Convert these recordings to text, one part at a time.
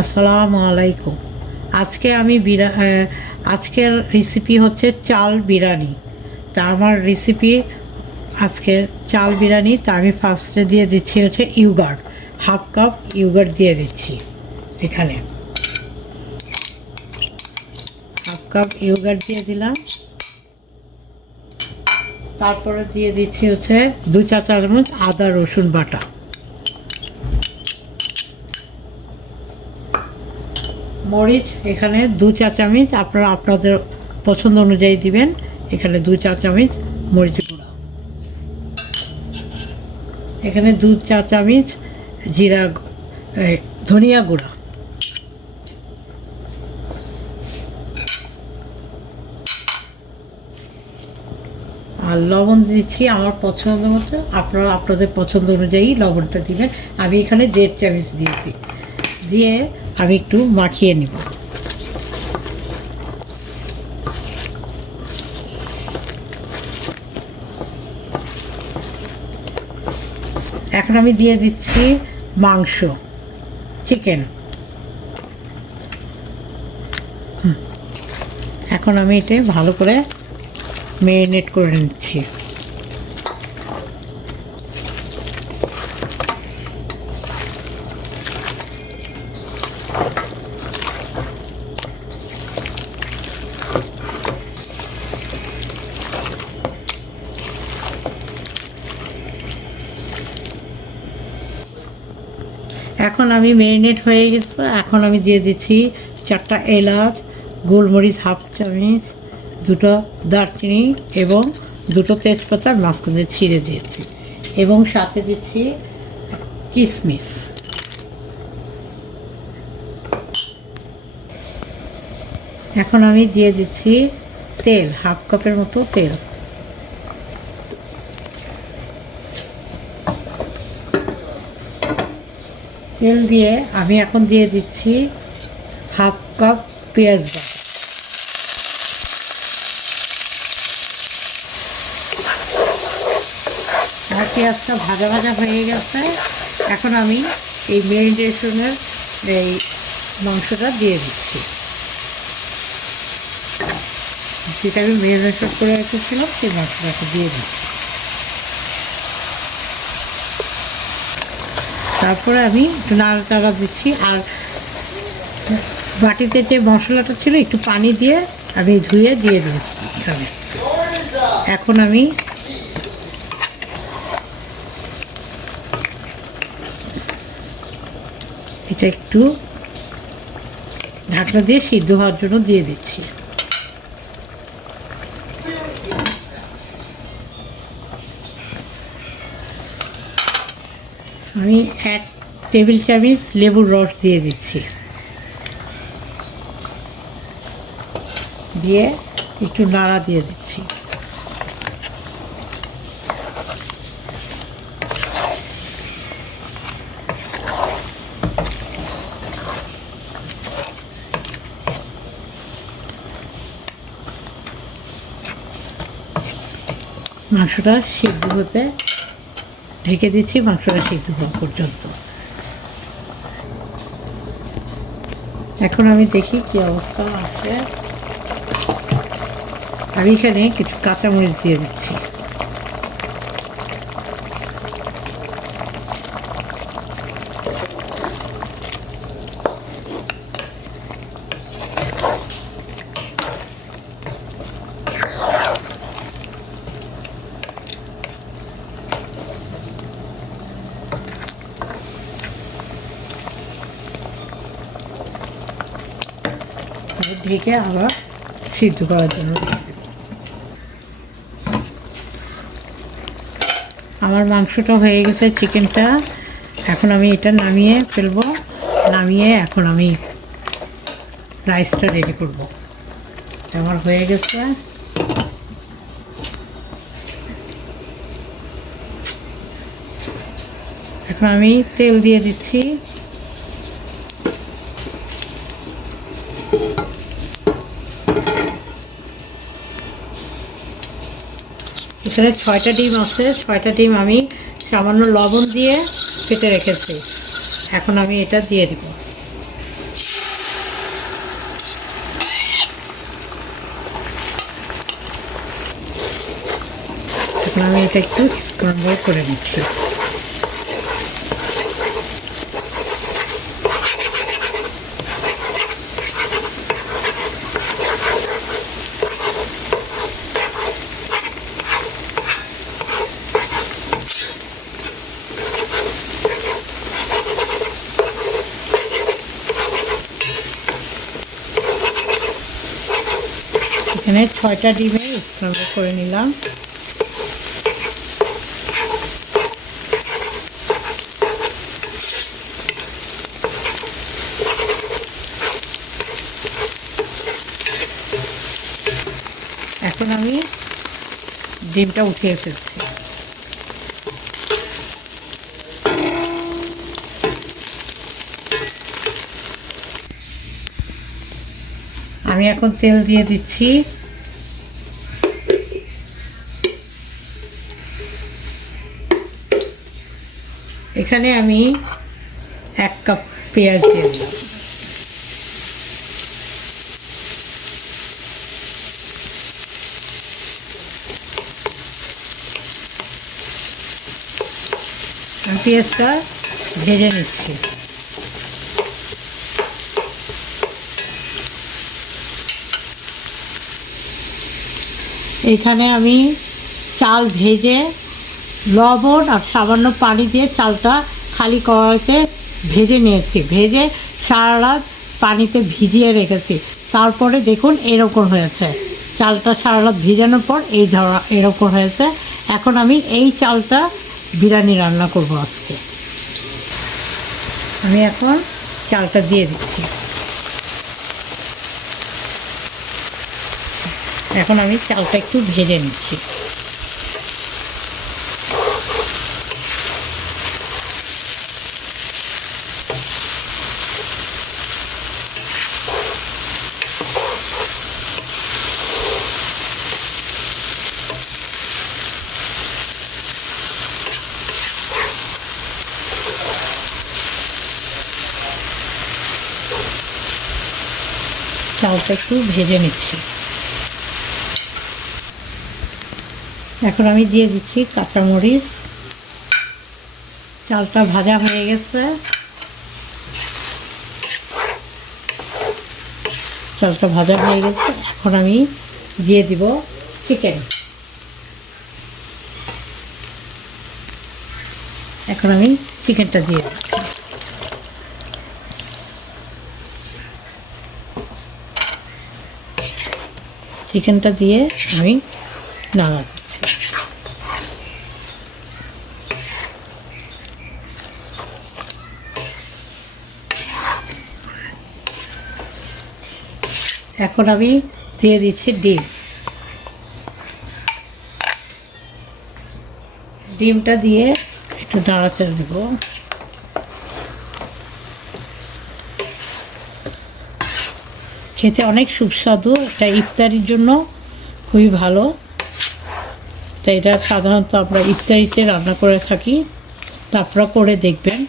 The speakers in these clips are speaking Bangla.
আসসালামু আলাইকুম। আজকে আমি আজকের রেসিপি হচ্ছে চাল বিরিয়ানি। তা আমার রেসিপি আজকের চাল বিরিয়ানি। তা আমি ফার্স্টে দিয়ে দিচ্ছি হচ্ছে ইয়োগার্ট, হাফ কাপ ইয়োগার্ট দিয়ে দিচ্ছি। এখানে হাফ কাপ ইয়োগার্ট দিয়ে দিলাম। তারপরে দিয়ে দিচ্ছি হচ্ছে 2 চা চামচ আদা রসুন বাটা, মরিচ এখানে 2 চা চামচ, আপনারা আপনাদের পছন্দ অনুযায়ী দিবেন। এখানে 2 চা চামচ মরিচ গুঁড়া, এখানে 2 চা চামচ ধনিয়া গুঁড়া, আর লবণ দিচ্ছি আমার পছন্দ মতো। আপনারা আপনাদের পছন্দ অনুযায়ী লবণটা দিবেন। আমি এখানে 1.5 চামচ দিয়েছি। দিয়ে আমি একটু মাখিয়ে নিব। এখন আমি দিয়ে দিচ্ছি মাংস, চিকেন। এখন আমি এটা ভালো করে ম্যারিনেট করে নিচ্ছি। এখন আমি ম্যারিনেট হয়ে গেছে। এখন আমি দিয়ে দিচ্ছি 4টা এলাচ, গোলমরিচ হাফ চামচ, 2টো দারচিনি এবং 2টো তেজপাতার মাঝখানে ছিঁড়ে দিয়েছি, এবং সাথে দিচ্ছি কিশমিশ। এখন আমি দিয়ে দিচ্ছি তেল, হাফ কাপের মতো তেল। তেল দিয়ে আমি এখন দিয়ে দিচ্ছি হাফ কাপ পেঁয়াজ বাটা। আর পেঁয়াজটা ভাজা ভাজা হয়ে গেছে। এখন আমি এই ম্যারিনেশনের এই মাংসটা দিয়ে দিচ্ছি, যেটা আমি ম্যারিনেশন করে রেখেছিলাম সেই মাংসটাকে দিয়ে দিচ্ছি। তারপরে আমি একটু নাড়াচাড়া দিচ্ছি। আর বাটিতে যে মশলাটা ছিল একটু পানি দিয়ে আমি ধুয়ে দিয়ে দিয়েছি এখানে। এখন আমি এটা একটু ঢাকনা দিয়ে সিদ্ধ হওয়ার জন্য দিয়ে দিচ্ছি। আমি 1 টেবিল চামচ লেবুর রস দিয়ে দিচ্ছি। দিয়ে একটু নাড়া দিয়ে দিচ্ছি। মাংসটা সিদ্ধ হতে ঢেকে দিচ্ছি, মাংসটা সিদ্ধ হওয়া পর্যন্ত। এখন আমি দেখি কি অবস্থা আছে। আমি এখানে কিছু কাঁচামরিচ দিয়ে দিচ্ছি। ঢেকে আবার সিদ্ধ করার জন্য আমার মাংসটা হয়ে গেছে, চিকেনটা। এখন আমি এটা নামিয়ে ফেলবো। নামিয়ে এখন আমি রাইসটা রেডি করব। আমার হয়ে গেছে। এখন আমি তেল দিয়ে দিচ্ছি। এখানে 6টা ডিম আছে। 6টা ডিম আমি সামান্য লবণ দিয়ে কেটে রেখেছি। এখন আমি এটা দিয়ে দিব। এখন আমি এটা একটু স্ক্রাম্বল করে নিচ্ছি। এখানে 6টা ডিমের স্ক্রাম্বল করে নিলাম। এখন আমি ডিমটা উঠিয়ে ফেলছি। আমি এখন তেল দিয়ে দিচ্ছি। এখানে আমি 1 কাপ পেঁয়াজ দিয়ে দিলাম। পেঁয়াজটা ভেজে নিচ্ছি। এখানে আমি চাল ভেজে লবণ আর সামান্য পানি দিয়ে চালটা খালি কড়াইতে ভেজে নিয়েছি। ভেজে সারা রাত পানিতে ভিজিয়ে রেখেছি। তারপরে দেখুন এরকম হয়েছে। চালটা সারা রাত ভিজানোর পর এরকম হয়েছে। এখন আমি এই চালটা বিরিয়ানি রান্না করব আজকে। আমি এখন চালটা দিয়ে দিচ্ছি। এখন আমি চালটা একটু ভেজে নিচ্ছি। চালটা একটু ভেজে নিচ্ছি। এখন আমি দিয়ে দিচ্ছি কাঁচামরিচ। চালটা ভাজা হয়ে গেছে। চালটা ভাজা হয়ে গেছে। এখন আমি দিয়ে দিব চিকেন। এখন আমি চিকেনটা দিয়ে দিচ্ছি। চিকেনটা দিয়ে আমি নাড়া দিচ্ছি। এখন আমি দিয়ে দিচ্ছি ডিম। ডিমটা দিয়ে একটু নাড়াচাড়া দেব। খেতে অনেক সুস্বাদু। এটা ইফতারির জন্য খুবই ভালো। তাই এটা সাধারণত আমরা ইফতারিতে রান্না করে থাকি। আপনারা করে দেখবেন,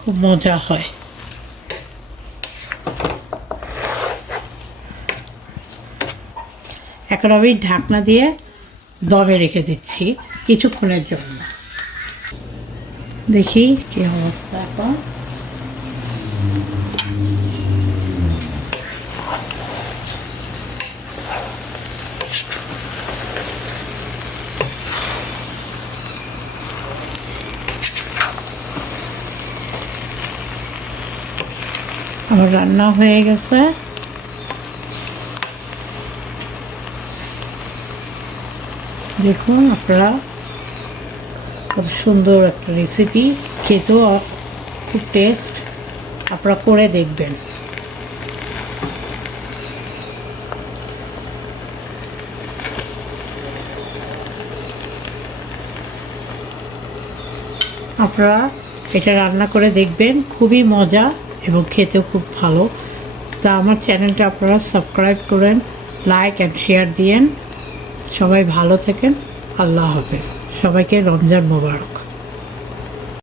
খুব মজা হয়। এখন আমি ঢাকনা দিয়ে দমে রেখে দিচ্ছি কিছুক্ষণের জন্য। দেখি কি অবস্থা। এখন আমার রান্না হয়ে গেছে। দেখুন আপনারা, কত সুন্দর একটা রেসিপি। খেতেও খুব টেস্ট। আপনারা করে দেখবেন। আপনারা এটা রান্না করে দেখবেন, খুবই মজা এবং খেতেও খুব ভালো। তা আমার চ্যানেলটা আপনারা সাবস্ক্রাইব করেন, লাইক অ্যান্ড শেয়ার দিয়েন। সবাই ভালো থাকেন। আল্লাহ হাফেজ। সবাইকে রমজান মোবারক।